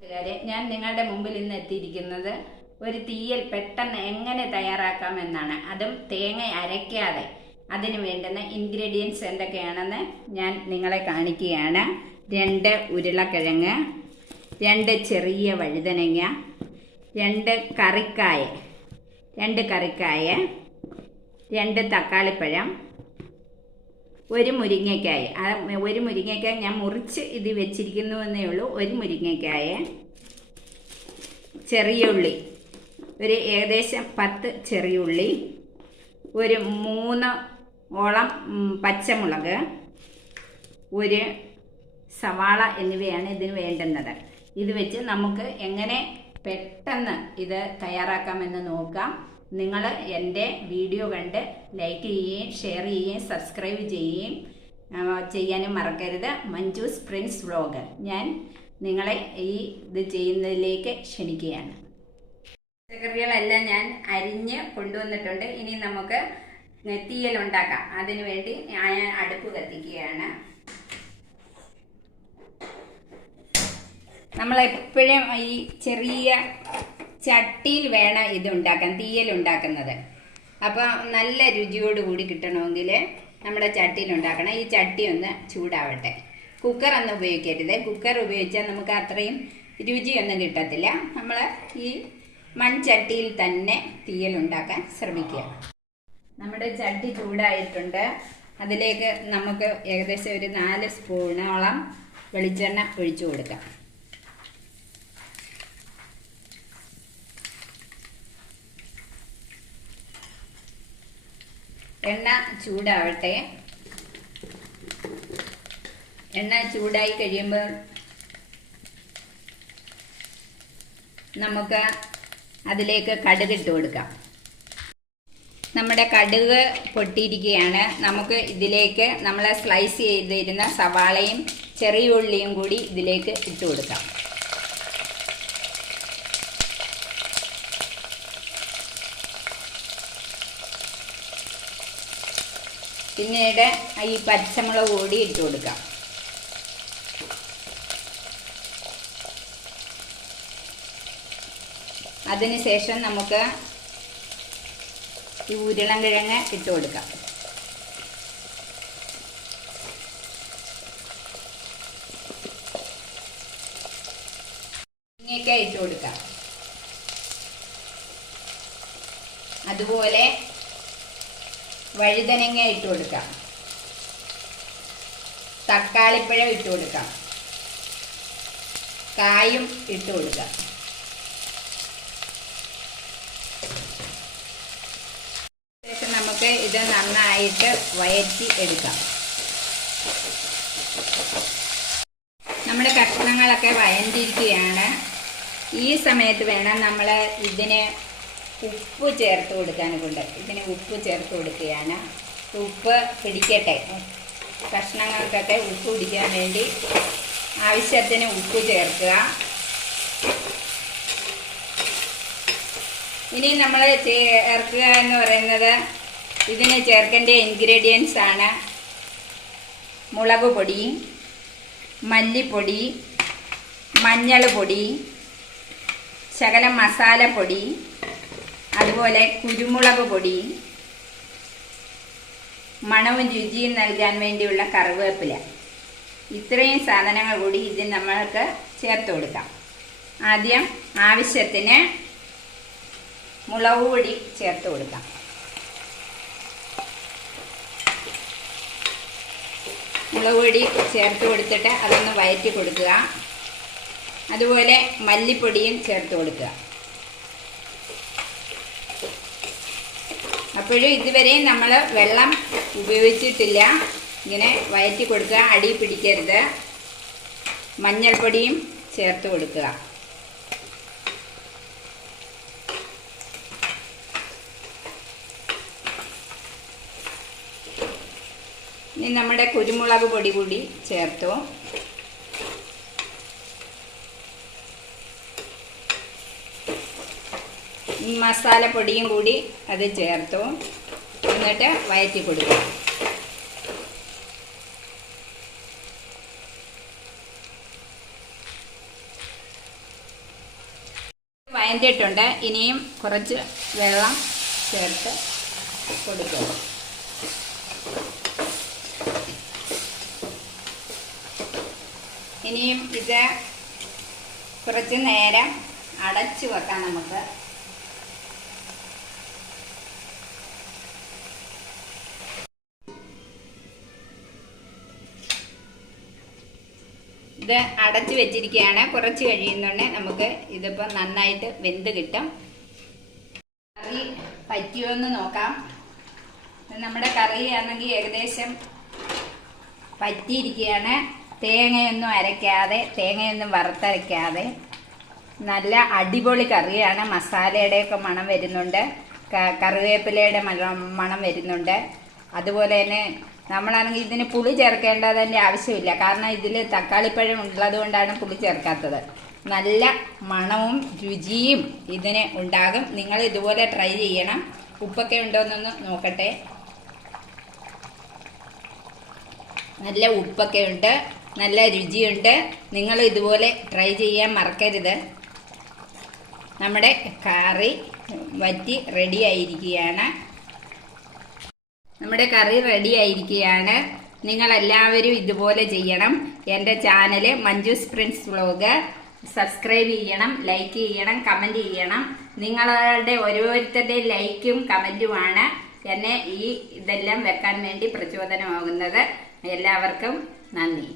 കൂട്ടുകാരെ ഞാൻ നിങ്ങളുടെ മുമ്പിൽ ഇന്ന് എത്തിയിരിക്കുന്നത് ഒരു തീയൽ പെട്ടെന്ന് എങ്ങനെ തയ്യാറാക്കാം എന്നാണ് അതും തേങ്ങ അരയ്ക്കാതെ. അതിന് വേണ്ടുന്ന ഇൻഗ്രീഡിയൻസ് എന്തൊക്കെയാണെന്ന് ഞാൻ നിങ്ങളെ കാണിക്കുകയാണ്. രണ്ട് ഉരുളക്കിഴങ്ങ് രണ്ട് ചെറിയ വഴുതനങ്ങ രണ്ട് കറിക്കായ രണ്ട് കറിക്കായ രണ്ട് തക്കാളിപ്പഴം ഒരു മുരിങ്ങയ്ക്കായ ഒരു മുരിങ്ങയ്ക്കായ ഞാൻ മുറിച്ച് ഇത് വെച്ചിരിക്കുന്നു എന്നേ ഉള്ളൂ. ഒരു മുരിങ്ങയ്ക്കായ ചെറിയ ഉള്ളി. ഒരു ഏകദേശം പത്ത് ചെറിയ ഉള്ളി. ഒരു മൂന്ന് ഓളം പച്ചമുളക്. ഒരു സവാള എന്നിവയാണ് ഇതിന് വേണ്ടുന്നത്. ഇത് വെച്ച് നമുക്ക് എങ്ങനെ പെട്ടെന്ന് ഇത് തയ്യാറാക്കാമെന്ന് നോക്കാം. നിങ്ങൾ എന്റെ വീഡിയോ കണ്ട് ലൈക്ക് ചെയ്യുകയും ഷെയർ ചെയ്യുകയും സബ്സ്ക്രൈബ് ചെയ്യുകയും ചെയ്യാനും മറക്കരുത്. മഞ്ജൂസ് പ്രിൻസ് വ്ളോഗ് ഞാൻ നിങ്ങളെ ഈ ഇത് ചെയ്യുന്നതിലേക്ക് ക്ഷണിക്കുകയാണ്. പച്ചക്കറികളെല്ലാം ഞാൻ അരിഞ്ഞ് കൊണ്ടുവന്നിട്ടുണ്ട്. ഇനി നമുക്ക് തീയൽ ഉണ്ടാക്കാം. അതിനു വേണ്ടി ഞാൻ അടുപ്പ് കത്തിക്കുകയാണ്. നമ്മളെപ്പോഴും ഈ ചെറിയ ചട്ടിയിൽ വേണം ഇത് ഉണ്ടാക്കാൻ തീയൽ ഉണ്ടാക്കുന്നത്. അപ്പോൾ നല്ല രുചിയോട് കൂടി കിട്ടണമെങ്കിൽ നമ്മുടെ ചട്ടിയിൽ ഉണ്ടാക്കണം. ഈ ചട്ടി ഒന്ന് ചൂടാവട്ടെ. കുക്കർ ഒന്നും ഉപയോഗിക്കരുത്. കുക്കർ ഉപയോഗിച്ചാൽ നമുക്ക് അത്രയും രുചിയൊന്നും കിട്ടത്തില്ല. നമ്മൾ ഈ മൺചട്ടിയിൽ തന്നെ തീയൽ ഉണ്ടാക്കാൻ ശ്രമിക്കുക. നമ്മുടെ ചട്ടി ചൂടായിട്ടുണ്ട്. അതിലേക്ക് നമുക്ക് ഏകദേശം ഒരു നാല് സ്പൂണോളം വെളിച്ചെണ്ണ ഒഴിച്ചു കൊടുക്കാം. എണ്ണ ചൂടാവട്ടെ. എണ്ണ ചൂടായി കഴിയുമ്പോൾ നമുക്ക് അതിലേക്ക് കടുക് ഇട്ട് കൊടുക്കാം. നമ്മുടെ കടുക് പൊട്ടിയിരിക്കുകയാണ്. നമുക്ക് ഇതിലേക്ക് നമ്മൾ സ്ലൈസ് ചെയ്തിരുന്ന സവാളയും ചെറിയ ഉള്ളിയും കൂടി ഇതിലേക്ക് ഇട്ട് കൊടുക്കാം. പിന്നീട് ഈ പച്ചമുളക് കൂടി ഇട്ട് കൊടുക്കാം. അതിനുശേഷം നമുക്ക് ഈ ഉരുളൻകിഴങ്ങ് ഇട്ട് കൊടുക്കാം. ഇങ്ങനെയൊക്കെ ഇട്ട് കൊടുക്കാം. അതുപോലെ വഴുതനങ്ങ ഇട്ട് കൊടുക്കാം. തക്കാളിപ്പഴം ഇട്ട് കൊടുക്കാം. കായും ഇട്ട് കൊടുക്കാം. ശേഷം നമുക്ക് ഇത് നന്നായിട്ട് വയറ്റി എടുക്കാം. നമ്മുടെ കഷ്ണങ്ങളൊക്കെ വയണ്ടിരിക്കുകയാണ് ഈ സമയത്ത് വേണം നമ്മൾ ഇതിന് ഉപ്പ് ചേർത്ത് കൊടുക്കാൻ കൊണ്ട് ഇതിന് ഉപ്പ് ചേർത്ത് കൊടുക്കുകയാണ്. ഉപ്പ് പിടിക്കട്ടെ. കഷ്ണങ്ങൾക്കൊക്കെ ഉപ്പ് പിടിക്കാൻ വേണ്ടി ആവശ്യത്തിന് ഉപ്പ് ചേർക്കുക. ഇനി നമ്മൾ ചേർക്കുക എന്ന് പറയുന്നത് ഇതിന് ചേർക്കേണ്ട ഇൻഗ്രീഡിയൻസ് ആണ് മുളക് പൊടി മല്ലിപ്പൊടി മഞ്ഞൾ പൊടി ശകലം മസാലപ്പൊടി അതുപോലെ കുരുമുളക് പൊടി മണവും രുചിയും നൽകാൻ വേണ്ടിയുള്ള കറിവേപ്പില. ഇത്രയും സാധനങ്ങൾ കൂടി ഇതിൽ നമ്മൾക്ക് ചേർത്ത് കൊടുക്കാം. ആദ്യം ആവശ്യത്തിന് മുളക് പൊടി ചേർത്ത് കൊടുക്കാം. മുളക് പൊടി ചേർത്ത് കൊടുത്തിട്ട് അതൊന്ന് വയറ്റി കൊടുക്കുക. അതുപോലെ മല്ലിപ്പൊടിയും ചേർത്ത് കൊടുക്കുക. അപ്പോഴും ഇതുവരെയും നമ്മൾ വെള്ളം ഉപയോഗിച്ചിട്ടില്ല. ഇങ്ങനെ വയറ്റി കൊടുക്കുക അടി പിടിക്കരുത്. മഞ്ഞൾപ്പൊടിയും ചേർത്ത് കൊടുക്കുക. ഇനി നമ്മുടെ കുരുമുളക് പൊടി കൂടി ചേർത്തു. മസാലപ്പൊടിയും കൂടി അത് ചേർത്തു. എന്നിട്ട് വയറ്റി കൊടുക്കും വയണ്ടിട്ടുണ്ട് ഇനിയും കുറച്ച് വെള്ളം ചേർത്ത് കൊടുക്കും ഇനിയും ഇത് കുറച്ച് നേരം അടച്ചു വെക്കാം നമുക്ക്. ഇത് അടച്ചു വെച്ചിരിക്കുകയാണ്. കുറച്ച് കഴിയുന്നുണ്ടേ നമുക്ക് ഇതിപ്പോൾ നന്നായിട്ട് വെന്ത് കിട്ടും. കറി പറ്റിയോ എന്ന് നോക്കാം നമ്മുടെ കറി ആണെങ്കിൽ ഏകദേശം പറ്റിയിരിക്കുകയാണ്. തേങ്ങയൊന്നും അരയ്ക്കാതെ തേങ്ങയൊന്നും വറുത്തരയ്ക്കാതെ. നല്ല അടിപൊളി കറിയാണ്. മസാലയുടെയൊക്കെ മണം വരുന്നുണ്ട്. കറിവേപ്പിലയുടെ മണം വരുന്നുണ്ട്. അതുപോലെ തന്നെ നമ്മളാണെങ്കിൽ ഇതിന് പുളി ചേർക്കേണ്ടതിന്റെ ആവശ്യമില്ല. കാരണം ഇതിൽ തക്കാളിപ്പഴം ഉള്ളത് കൊണ്ടാണ് പുളി ചേർക്കാത്തത്. നല്ല മണവും രുചിയും ഇതിന് ഉണ്ടാകും. നിങ്ങൾ ഇതുപോലെ ട്രൈ ചെയ്യണം. ഉപ്പൊക്കെ ഉണ്ടോയെന്നൊന്ന് നോക്കട്ടെ. നല്ല ഉപ്പൊക്കെ ഉണ്ട്. നല്ല രുചിയുണ്ട്. നിങ്ങൾ ഇതുപോലെ ട്രൈ ചെയ്യാൻ മറക്കരുത്. നമ്മുടെ കറി വറ്റി റെഡി ആയിരിക്കുകയാണ്. നമ്മുടെ കറി റെഡി ആയിരിക്കുകയാണ്. നിങ്ങൾ എല്ലാവരും ഇതുപോലെ ചെയ്യണം. എന്റെ channel Manju's Prince vlog subscribe ചെയ്യണം ലൈക്ക് ചെയ്യണം കമന്റ് ചെയ്യണം. നിങ്ങളുടെ ഓരോരുത്തരുടെയും ലൈക്കും കമന്റുമാണ് എന്നെ ഈ ഇതെല്ലാം വെക്കാൻ വേണ്ടി പ്രചോദനമാകുന്നത്. എല്ലാവർക്കും നന്ദി.